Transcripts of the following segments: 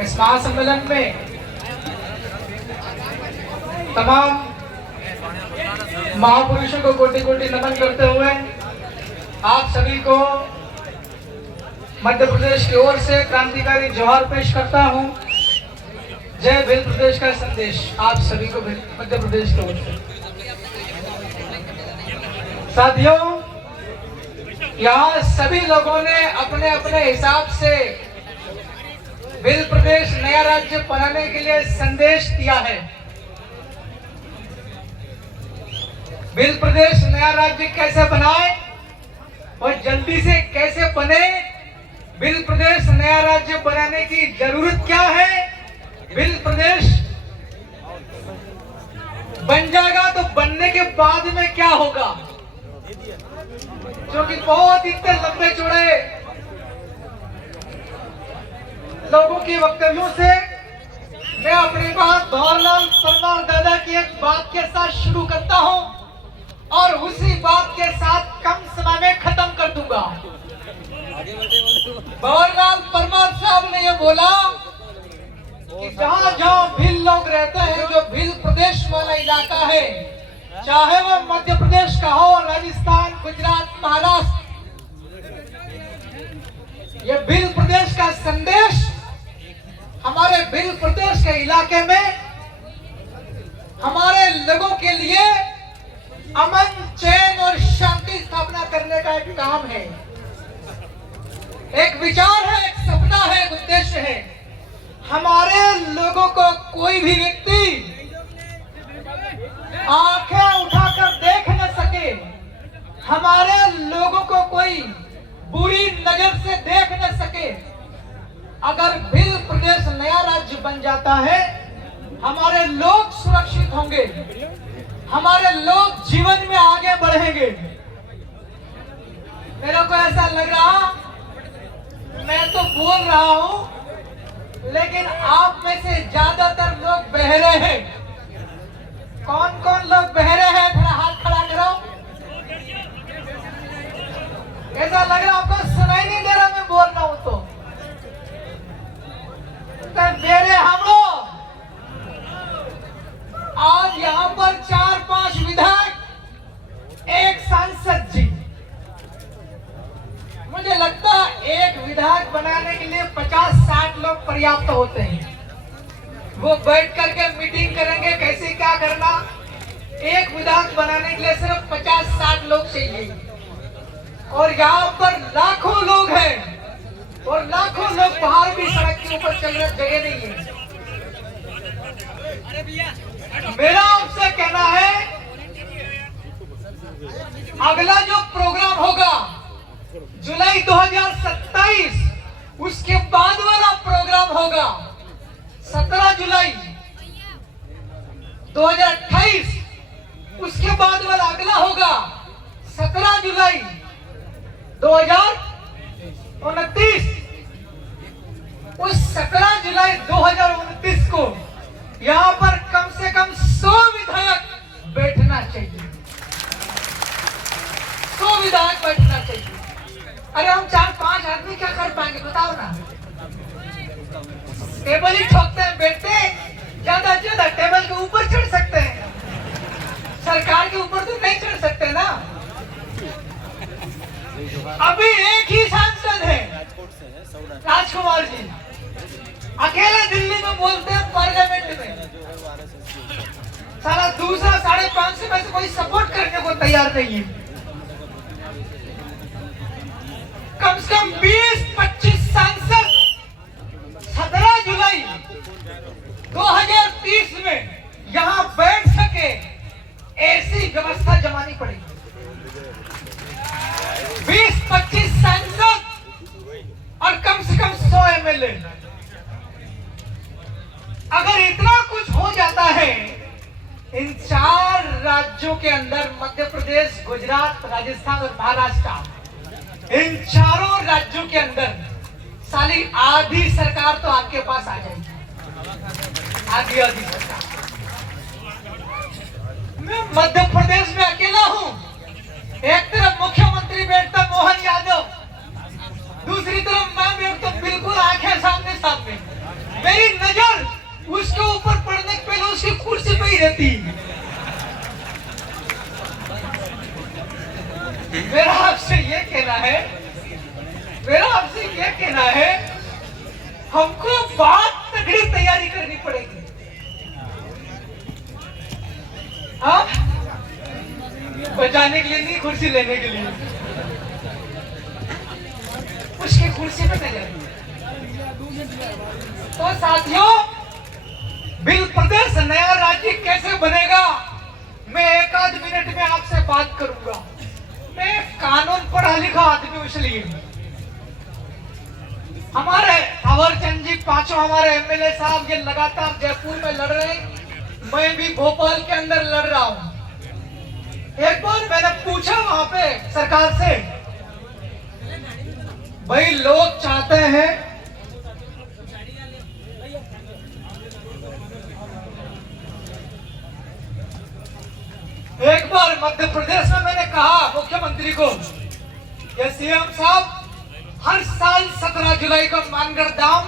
इस महासम्मेलन में तमाम महापुरुषों को कोटि कोटि नमन करते हुए आप सभी को मध्य प्रदेश की ओर से क्रांतिकारी जोहार पेश करता हूं। जय भील प्रदेश का संदेश आप सभी को मध्य प्रदेश की ओर से। साथियों, यहाँ सभी लोगों ने अपने अपने हिसाब से भील प्रदेश नया राज्य बनाने के लिए संदेश दिया है। भील प्रदेश नया राज्य कैसे बनाए और जल्दी से कैसे बने, भील प्रदेश नया राज्य बनाने की जरूरत क्या है, भील प्रदेश बन जाएगा तो बनने के बाद में क्या होगा, जो कि बहुत इतने लंबे चौड़े लोगों के वक्तव्यों से मैं अपनी बात भंवरलाल परमार दादा की एक बात के साथ शुरू करता हूं और उसी बात के साथ कम समय में खत्म कर दूंगा। भंवरलाल परमार साहब ने यह बोला कि जहां जहां भील लोग रहते हैं, जो भील प्रदेश वाला इलाका है, चाहे वो मध्य प्रदेश का हो, राजस्थान, गुजरात, महाराष्ट्र, ये भील प्रदेश का संदेश हमारे भील प्रदेश के इलाके में हमारे लोगों के लिए अमन, चैन और शांति स्थापना करने का एक काम है, एक विचार है, एक सपना है, एक उद्देश्य है। हमारे लोगों को कोई भी व्यक्ति आंखें उठाकर देख न सके, हमारे लोगों को कोई बुरी नजर से देख न सके। अगर भील प्रदेश नया राज्य बन जाता है, हमारे लोग सुरक्षित होंगे, हमारे लोग जीवन में आगे बढ़ेंगे। मेरे को ऐसा लग रहा, मैं तो बोल रहा हूं लेकिन आप में से ज्यादातर लोग बहरे हैं। कौन कौन लोग बहरे हैं, थोड़ा हाथ खड़ा करो। ऐसा लग रहा आपको सुनाई नहीं दे रहा मैं बोल रहा हूं तो मेरे हम लोग आज यहाँ पर 4-5 विधायक, एक सांसद जी, मुझे लगता है एक विधायक बनाने के लिए 50-60 लोग पर्याप्त होते हैं। वो बैठ करके मीटिंग करेंगे कैसे क्या करना। एक विधायक बनाने के लिए सिर्फ 50-60 लोग चाहिए और यहाँ पर लाखों लोग हैं और लाखों लोग बाहर भी सड़क के ऊपर चल रहे, जगह नहीं है। मेरा आपसे कहना है, अगला जो प्रोग्राम होगा जुलाई 2027, उसके बाद वाला प्रोग्राम होगा 17 जुलाई 2028, उसके बाद वाला अगला होगा 17 जुलाई 2029। उस 17 जुलाई 2029 को यहाँ पर कम से कम 100 विधायक बैठना चाहिए, 100 विधायक बैठना चाहिए। अरे हम 4-5 आदमी क्या कर पाएंगे बताओ ना। टेबल ही ठोकते हैं, बैठते हैं, ज्यादा से ज्यादा टेबल के ऊपर चढ़ सकते हैं, सरकार के ऊपर तो नहीं चढ़ सकते ना। अभी एक ही सांसद है राजकुमार जी, अकेले दिल्ली में बोलते हैं पार्लियामेंट में, सारा दूसरा 550 में से कोई सपोर्ट करने को तैयार नहीं है। कम से कम 20-25 सांसद 17 जुलाई 2030 में यहाँ बैठ सके, ऐसी व्यवस्था जमानी पड़ेगी। 20-25 सांसद और कम से कम 100 एमएलए। अगर इतना कुछ हो जाता है इन 4 राज्यों के अंदर, मध्य प्रदेश, गुजरात, राजस्थान और महाराष्ट्र, इन चारों राज्यों के अंदर साली आधी सरकार तो आपके पास आ जाएगी, आधी सरकार। मैं मध्य प्रदेश में अकेला हूं, एक तरफ मुख्यमंत्री बैठता मोहन यादव, दूसरी तरफ मैं बैठता बिल्कुल आंखें सामने सामने। मेरी हमको बहुत तगड़ी तैयारी करनी पड़ेगी। हाँ, बचाने के लिए नहीं, कुर्सी लेने के लिए। उसकी कुर्सी पे नहीं जाएगी। तो साथियों, बिल प्रदेश नया राज्य कैसे बनेगा, मैं एक आध मिनट में आपसे बात करूंगा। मैं कानून पढ़ा लिखा आदमी हूं, इसलिए हमारे थावरचंद जी पांचों हमारे एमएलए साहब ये लगातार जयपुर में लड़ रहे हैं, मैं भी भोपाल के अंदर लड़ रहा हूं। एक बार मैंने पूछा वहां पे सरकार से, भाई लोग चाहते हैं एक बार मध्य प्रदेश में मैंने कहा मुख्यमंत्री को, ये सीएम साहब हर साल 17 जुलाई को मानगढ़ धाम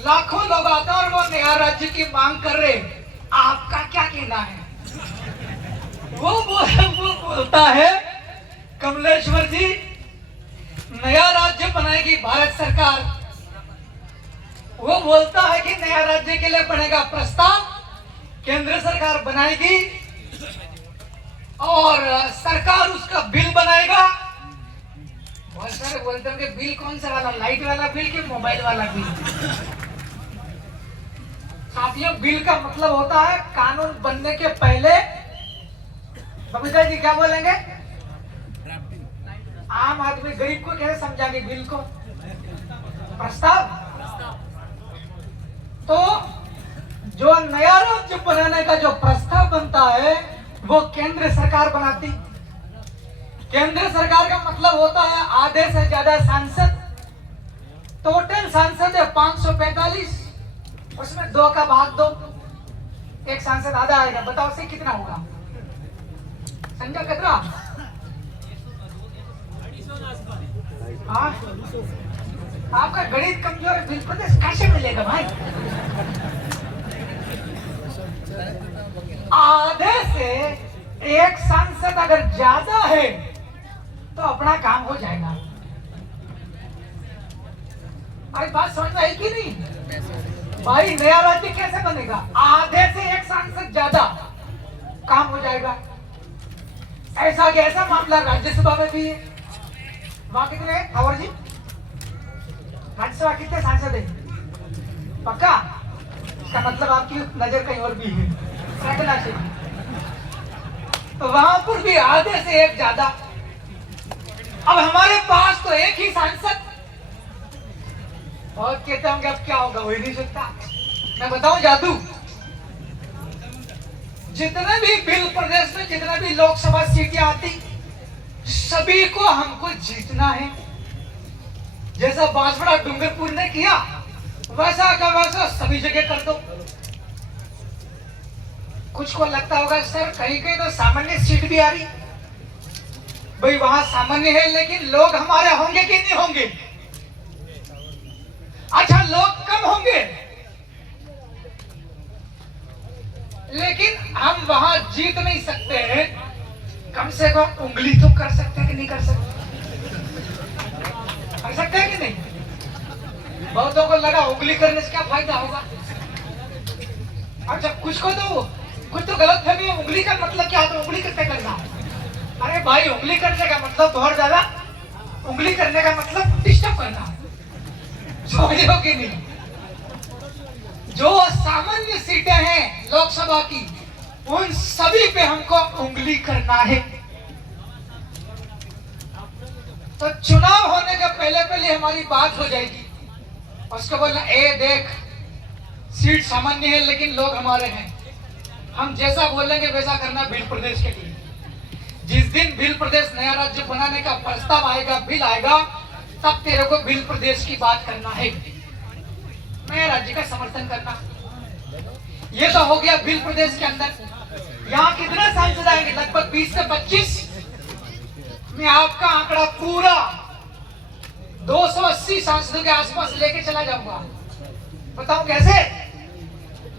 लाखों लोग आते हैं और वो नया राज्य की मांग कर रहे, आपका क्या कहना है? वो बोलता है, कमलेश्वर जी नया राज्य बनाएगी भारत सरकार। वो बोलता है कि नया राज्य के लिए बनेगा प्रस्ताव, केंद्र सरकार बनाएगी और सरकार उसका बिल बनाएगा। बहुत सारे बोलते हैं कि बिल कौन सा वाला, लाइट वाला बिल कि मोबाइल वाला बिल? साथियों, बिल का मतलब होता है कानून बनने के पहले। बबीता जी क्या बोलेंगे? आम आदमी गरीब को कैसे समझाएंगे बिल को? प्रस्ताव। तो जो नया राज्य बनाने का जो प्रस्ताव बनता है वो केंद्र सरकार बनाती। केंद्र सरकार का मतलब होता है आधे से ज्यादा सांसद। टोटल सांसद है 545, उसमें 2 का भाग दो, एक सांसद आधा आएगा। बताओ से कितना होगा? संजय कितना? हाँ, आपका गणित कमजोर है, बिल प्रदेश कैसे मिलेगा भाई? आधे से एक सांसद अगर ज्यादा है तो अपना काम हो जाएगा। अरे बात समझ में आई कि नहीं? भाई नया राज्य कैसे बनेगा? आधे से एक सांसद ज्यादा, काम हो जाएगा। ऐसा कि ऐसा मामला राज्यसभा में भी है। वहां कितने हैं थावर जी? राज्यसभा कितने सांसद है? पक्का? इसका मतलब आपकी नजर कहीं और भी है। तो वहां पर भी आधे से एक ज्यादा। अब हमारे पास तो एक ही सांसद। और कहते होंगे अब क्या होगा, हो ही नहीं सकता। मैं बताऊं जादू, जितने भी बिल प्रदेश में जितने भी लोकसभा सीटें आती, सभी को हमको जीतना है। जैसा बांसवाड़ा डूंगरपुर ने किया वैसा का वैसा सभी जगह कर दो। कुछ को लगता होगा सर कहीं कहीं तो सामान्य सीट भी आ रही। भाई वहां सामान्य है लेकिन लोग हमारे होंगे कि नहीं होंगे? अच्छा, लोग कम होंगे लेकिन हम वहां जीत नहीं सकते हैं। कम से कम उंगली तो कर सकते हैं कि नहीं कर सकते? कर सकते हैं कि नहीं? बहुतों को लगा उंगली करने से क्या फायदा होगा। अच्छा, कुछ तो गलत फहमी है। उंगली का मतलब क्या होता है? उंगली कैसे करना? अरे भाई, उंगली करने का मतलब बहुत ज्यादा, उंगली करने का मतलब डिस्टर्ब करना। समझो कि नहीं? जो सामान्य सीटें हैं लोकसभा की, उन सभी पे हमको उंगली करना है। तो चुनाव होने के पहले हमारी बात हो जाएगी। उसको बोलना, ए देख, सीट सामान्य है लेकिन लोग हमारे हैं, हम जैसा बोलेंगे वैसा करना बिल प्रदेश के लिए। जिस दिन बिल प्रदेश नया राज्य बनाने का प्रस्ताव आएगा, बिल आएगा, तब तेरे को बिल प्रदेश की बात करना है, नया राज्य का समर्थन करना। ये तो हो गया बिल प्रदेश के अंदर। यहाँ कितने सांसद आएंगे? लगभग 20 से 25। मैं आपका आंकड़ा पूरा 280 सांसदों के आसपास लेके चला जाऊंगा। बताओ कैसे?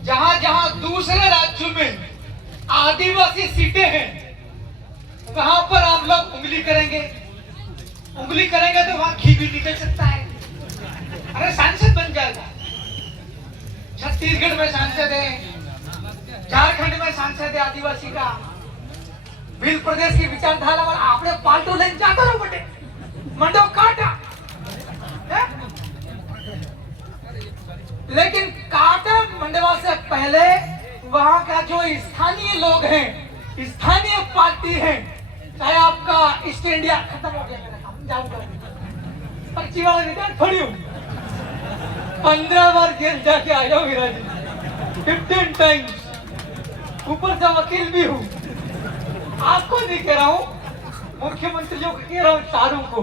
जहां जहां दूसरे राज्यों में आदिवासी सीटें हैं वहां पर आप लोग उंगली करेंगे तो वहां घी भी निकल सकता है। अरे सांसद बन जाएगा। छत्तीसगढ़ में सांसद है, झारखंड में सांसद है आदिवासी का। भील प्रदेश की विचारधारा वाला आपने पाल्टू लेन जाता रहो बटे मंडो काटा है? लेकिन काटा मंडवा से पहले वहां का जो स्थानीय लोग हैं, स्थानीय पार्टी है, चाहे आपका ईस्ट इंडिया खत्म हो गया मेरा काम जाऊंगा पर्ची वाला रिटर्न थोड़ी हूँ 15 बार जेल जाके आया हूँ मेरा जी 15 टाइम्स ऊपर से वकील भी हूँ। आपको नहीं कह रहा हूँ, मुख्यमंत्रियों को कह रहा हूँ, चारों को।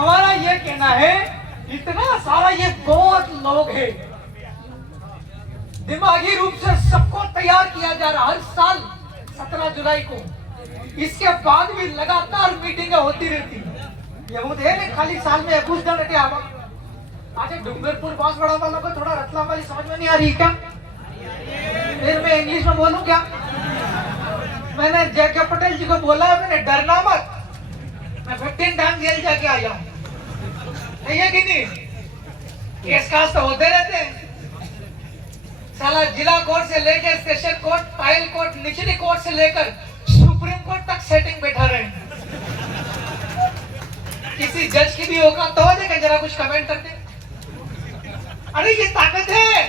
हमारा ये कहना है इतना सारा ये बहुत लोग हैं, दिमागी रूप से सबको तैयार किया जा रहा हर साल 17 जुलाई को। इसके बाद भी लगातार मीटिंगें होती रहती। ये वो है ना खाली साल में 21 दिन रखे आवा। आज डूंगरपुर बांसवाड़ा वालों को थोड़ा रतलाम वाली समझ में नहीं आ रही क्या? फिर मैं इंग्लिश में बोलूं क्या? मैंने जे.के. पटेल जी को बोला मैंने डरना मत, मैं 15 टाइम जेल जाके आया हूँ। नहीं है कि नहीं? केस कास तो होते रहते हैं। साला जिला कोर्ट से लेकर सेशन कोर्ट, ट्रायल कोर्ट, निचली कोर्ट से लेकर सुप्रीम कोर्ट तक सेटिंग बैठा रहे। किसी जज की भी होगा तो देखा जरा कुछ कमेंट करते। अरे ये ताकत है।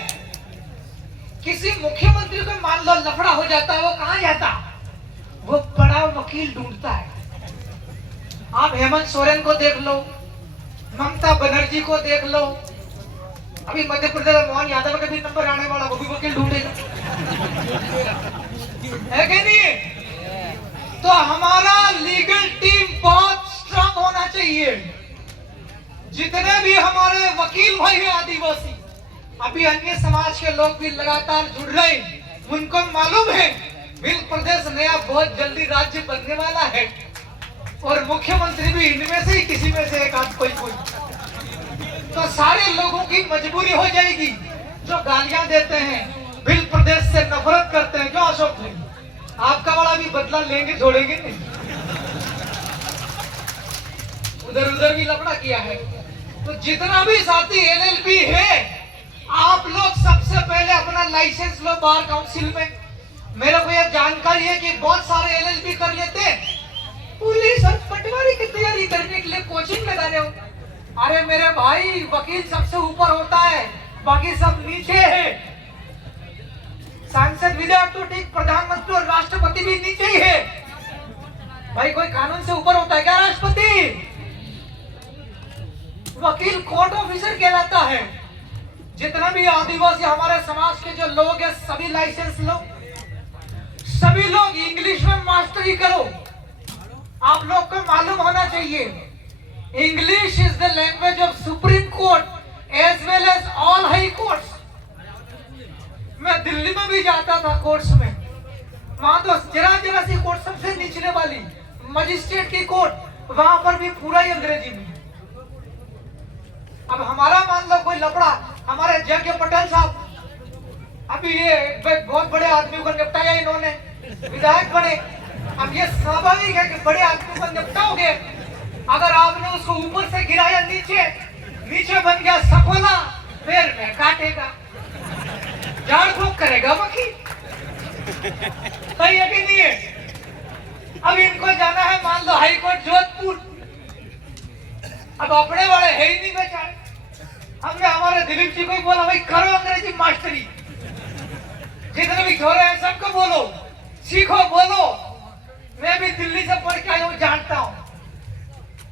किसी मुख्यमंत्री को मान लो लफड़ा हो जाता है, वो कहां जाता? वो बड़ा वकील ढूंढता है। आप हेमंत सोरेन को देख लो, ममता बनर्जी को देख लो, अभी मध्य प्रदेश में मोहन यादव का भी नंबर आने वाला, वो भी वकील ढूंढेगा है कि नहीं? तो हमारा लीगल टीम बहुत स्ट्रांग होना चाहिए। जितने भी हमारे वकील भाई हैं आदिवासी, अभी अन्य समाज के लोग भी लगातार जुड़ रहे हैं। उनको मालूम है भील प्रदेश नया बहुत जल्दी राज्य बनने वाला है और मुख्यमंत्री भी इनमें से ही किसी में से एक आध कोई। तो सारे लोगों की मजबूरी हो जाएगी जो गालियां देते हैं, भील प्रदेश से नफरत करते हैं। क्यों अशोक भाई, आपका वाला भी बदला लेंगे, छोड़ेंगे नहीं। उधर उधर भी लफड़ा किया है। तो जितना भी साथी एलएलबी है, आप लोग सबसे पहले अपना लाइसेंस लो बार काउंसिल में। मेरे को यह जानकारी है कि बहुत सारे एलएलबी कर लेते हैं, पुलिस और पटवारी की तैयारी करने के लिए कोचिंग लगाने हो। अरे मेरे भाई, वकील सबसे ऊपर होता है, बाकी सब नीचे है। सांसद विधायक तो ठीक, प्रधानमंत्री और राष्ट्रपति भी नीचे ही है। भाई कोई कानून से ऊपर होता है क्या? राष्ट्रपति। वकील कोर्ट ऑफिसर कहलाता है। जितना भी आदिवासी हमारे समाज के जो लोग हैं, सभी लाइसेंस लो, सभी लोग इंग्लिश में मास्टरी करो। आप लोग को मालूम होना चाहिए, English is the language of Supreme Court as well as all high courts. मैं दिल्ली में भी जाता था कोर्ट्स में, वहां तो जरा सी कोर्ट सबसे निचले वाली मजिस्ट्रेट की कोर्ट, वहां पर भी पूरा ही अंग्रेजी में। अब हमारा मान लो कोई लफड़ा, हमारे जे.के. पटेल साहब अभी ये बहुत बड़े आदमी को निपटाया इन्होंने, विधायक बने। अब ये स्वाभाविक है कि बड़े आदमी को निपटाओगे, अगर आपने उसको ऊपर से गिराया नीचे बन गया सफोला, पैर में काटेगा, झाड़ फूक करेगा वकील। सही है कि नहीं है? अब इनको जाना है मान लो हाई कोर्ट जोधपुर। अब अपने वाले है ही नहीं बेचारे। हमने हमारे दिलीप जी को ही बोला, भाई करो अंग्रेजी मास्टरी, जितने भी छोरे हैं सबको बोलो, सीखो, बोलो। मैं भी दिल्ली से पढ़ के आया हूँ, जानता हूँ।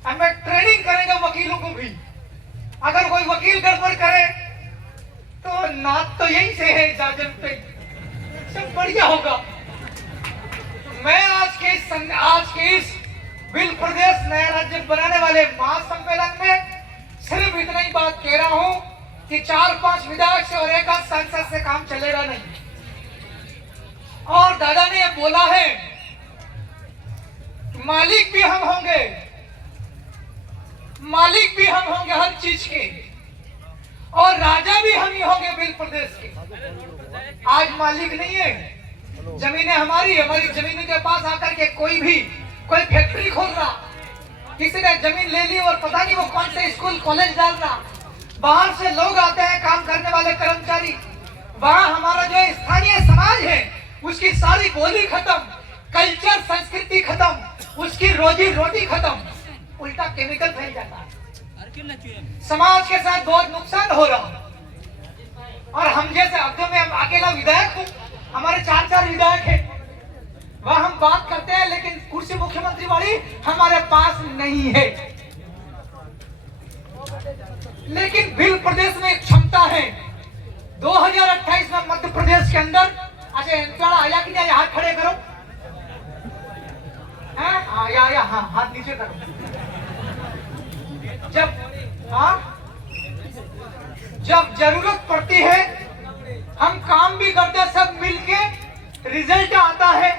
अब मैं ट्रेनिंग करेंगे वकीलों को भी। अगर कोई वकील गड़बड़ करे तो नात तो यही से है जाजन पे, सब बढ़िया होगा। मैं आज के इस भील प्रदेश नया राज्य बनाने वाले महासम्मेलन में सिर्फ इतना ही बात कह रहा हूं कि 4-5 विधायक से और एक आध सांसद से काम चलेगा नहीं। और दादा ने बोला है मालिक भी हम होंगे, मालिक भी हम होंगे हर चीज के, और राजा भी हम ही होंगे भील प्रदेश के। आज मालिक नहीं है, जमीनें हमारी जमीन के पास आकर के कोई फैक्ट्री खोल रहा, किसी ने जमीन ले ली और पता नहीं वो कौन से स्कूल कॉलेज डाल रहा, बाहर से लोग आते हैं, काम करने वाले कर्मचारी। वहां हमारा जो स्थानीय समाज है उसकी सारी बोली खत्म, कल्चर संस्कृति खत्म, उसकी रोजी रोटी खत्म, उल्टा केमिकल फैल जाता है। समाज के साथ बहुत नुकसान हो रहा। और हम जैसे, अब तो मैं अकेला विधायक हूँ, हमारे 4 विधायक हैं, वह हम बात करते हैं, लेकिन कुर्सी मुख्यमंत्री वाली हमारे पास नहीं है। लेकिन भिल प्रदेश में एक क्षमता है। 2028 में मध्य प्रदेश के अंदर, अच्छा आया कि नहीं, हाथ खड़े करो, आया, हाँ हाथ नीचे करो। जब जरूरत पड़ती है हम काम भी करते हैं, सब मिलके रिजल्ट आता है,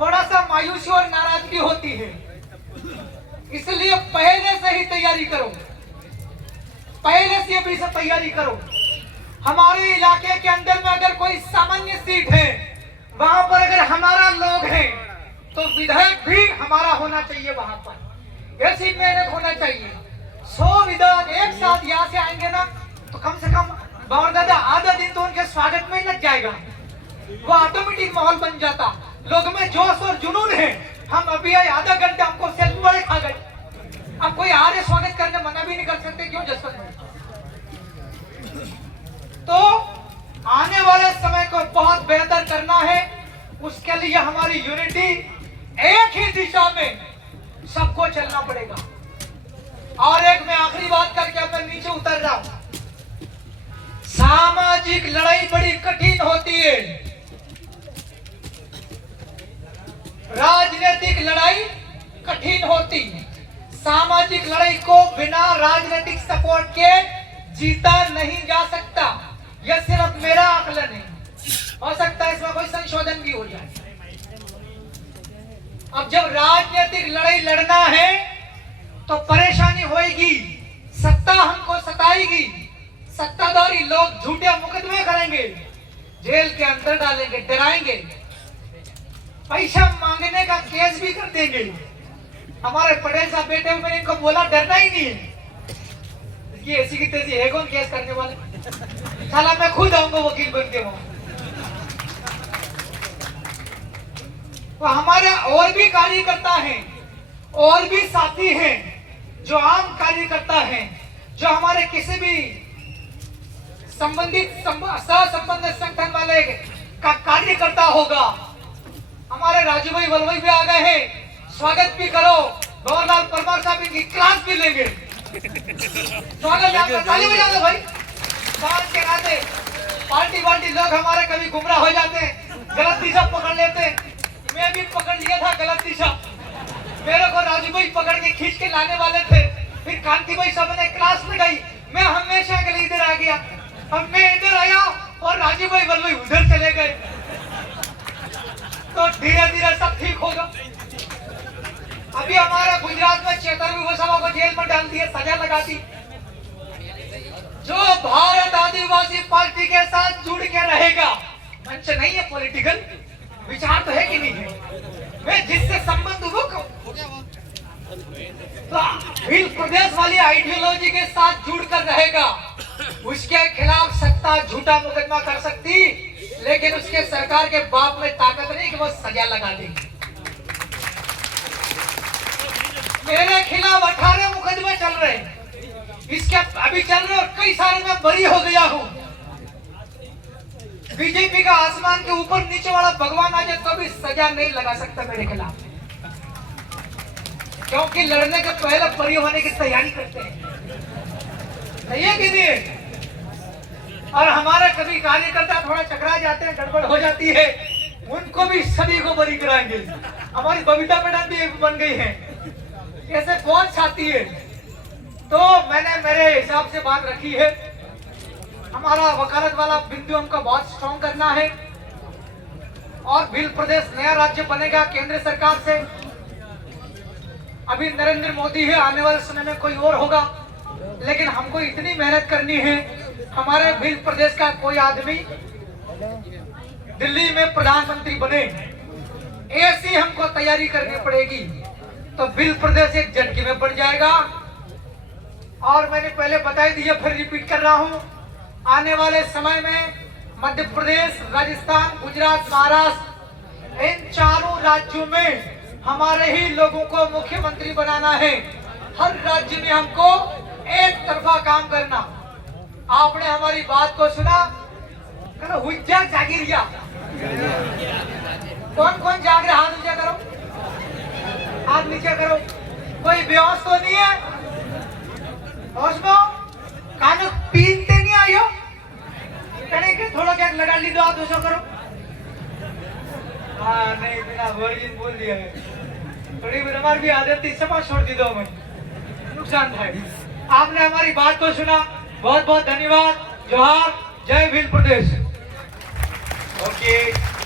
थोड़ा सा मायूसी और नाराजगी होती है। इसलिए पहले से ही तैयारी करो, पहले से भी सब तैयारी करो। हमारे इलाके के अंदर में अगर कोई सामान्य सीट है, वहां पर अगर हमारा लोग है तो विधायक भी हमारा होना चाहिए। वहां पर ऐसी मेहनत होना चाहिए। 100 विधायक एक साथ यहाँ से आएंगे ना, तो कम से कम बाबा दादा आधा दिन तो उनके स्वागत में लग जाएगा। वो ऑटोमेटिक माहौल बन जाता, लोग में जोश और जुनून है। हम अभी आए, आधा घंटा हमको सेल्फी वाले खा गए, अब कोई आ रहे स्वागत करने मना भी नहीं कर सकते, क्यों जसवंत भाई? तो आने वाले समय को बहुत बेहतर करना है, उसके लिए हमारी यूनिटी, एक ही दिशा में सबको चलना पड़ेगा। और एक मैं आखिरी बात करके अब मैं नीचे उतर रहा हूं। सामाजिक लड़ाई बड़ी कठिन होती है, राजनीतिक लड़ाई कठिन होती है। सामाजिक लड़ाई को बिना राजनीतिक सपोर्ट के जीता नहीं जा सकता। यह सिर्फ मेरा आकलन है, हो सकता है इसमें कोई संशोधन भी हो जाए। अब जब राजनीतिक लड़ाई लड़ना है तो परेशानी होगी, सत्ता हमको सताएगी, सत्ताधारी लोग झूठे मुकदमे करेंगे, जेल के अंदर डालेंगे, डराएंगे, पैसा मांगने का केस भी कर देंगे। हमारे पटेल साहब बेटे हुए, मैंने इनको बोला डरना ही नहीं है, ये ऐसी की तेजी है कौन केस करने वाले, साला मैं खुद आऊंगा वकील बन के वहां। तो हमारे और भी कार्यकर्ता हैं, और भी साथी हैं जो आम कार्यकर्ता हैं, जो हमारे किसी भी संबंधित सहसंबंधित संगठन वाले का कार्यकर्ता होगा। हमारे राजू भाई वलवई भी आ गए हैं, स्वागत भी करो। भवनलाल परमार साहब इनकी क्लास भी लेंगे, स्वागत आपका, ताली बजा दो भाई। समाज के नाते पार्टी लोग हमारे कभी गुमराह हो जाते हैं, गलत दिशा पकड़ लेते हैं। मैं भी पकड़ लिया था गलत दिशा, मेरे को राजू भाई पकड़ के खींच के लाने वाले थे, फिर कांति भाई सब ने क्लास लगाई, मैं हमेशा के लिए इधर आ गया। अब मैं इधर आया और राजू भाई वल्लभ उधर चले गए, तो धीरे धीरे सब ठीक होगा। अभी हमारा गुजरात में चेतरवी वसावा को जेल में डाल दिया, सजा लगा दी। जो भारत आदिवासी पार्टी के साथ जुड़ के रहेगा, मंच नहीं है पॉलिटिकल, विचार तो है कि नहीं है, मैं जिससे संबंध वो तो भिल प्रदेश वाली आइडियोलॉजी के साथ जुड़कर रहेगा, उसके खिलाफ सत्ता झूठा मुकदमा कर सकती, लेकिन उसके सरकार के बाप में ताकत नहीं कि वो सजा लगा देगी। मेरे खिलाफ 18 मुकदमे चल रहे हैं, इसके अभी चल रहे और कई सारे में बरी हो गया हूं। बीजेपी का आसमान के ऊपर नीचे वाला भगवान आ जाए तो भी सजा नहीं लगा सकता मेरे खिलाफ, क्योंकि लड़ने के पहले बरी होने की तैयारी करते हैं, नहीं है कि नहीं? और हमारे कभी कार्यकर्ता थोड़ा चकरा जाते हैं, गड़बड़ हो जाती है, उनको भी सभी को बरी कराएंगे। हमारी बबीता मैडम भी बन गई है, ऐसे बहुत साथी है। तो मैंने मेरे हिसाब से बात रखी है, हमारा वकालत वाला बिंदु हमको बहुत स्ट्रॉन्ग करना है, और भिल प्रदेश नया राज्य बनेगा केंद्र सरकार से। अभी नरेंद्र मोदी है, आने वाले समय में कोई और होगा, लेकिन हमको इतनी मेहनत करनी है, हमारे भिल प्रदेश का कोई आदमी दिल्ली में प्रधानमंत्री बने, ऐसी हमको तैयारी करनी पड़ेगी। तो भिल प्रदेश एक झटके में पड़ जाएगा और मैंने पहले बता दिया, फिर रिपीट कर रहा हूँ। आने वाले समय में मध्य प्रदेश, राजस्थान, गुजरात, महाराष्ट्र, इन चारों राज्यों में हमारे ही लोगों को मुख्यमंत्री बनाना है। हर राज्य में हमको एक तरफा काम करना। आपने हमारी बात को सुना, कहना हुज्जा जागिरिया। कौन कौन जाग रहे, हाथ नीचे करो, हाथ नीचे करो। कोई बेहोश तो नहीं है? होश में कान पीनते नहीं आयो? कहने के थोड़ा क्या लगा ली दो, आप दोस्तों करो। हाँ नहीं, बिना वर्जिन बोल दिया है। थोड़ी भी हमारी भी आदत थी, सब छोड़ दी दो, मैं नुकसान था। आपने हमारी बात को सुना, बहुत बहुत धन्यवाद। जोहार, जय भील प्रदेश।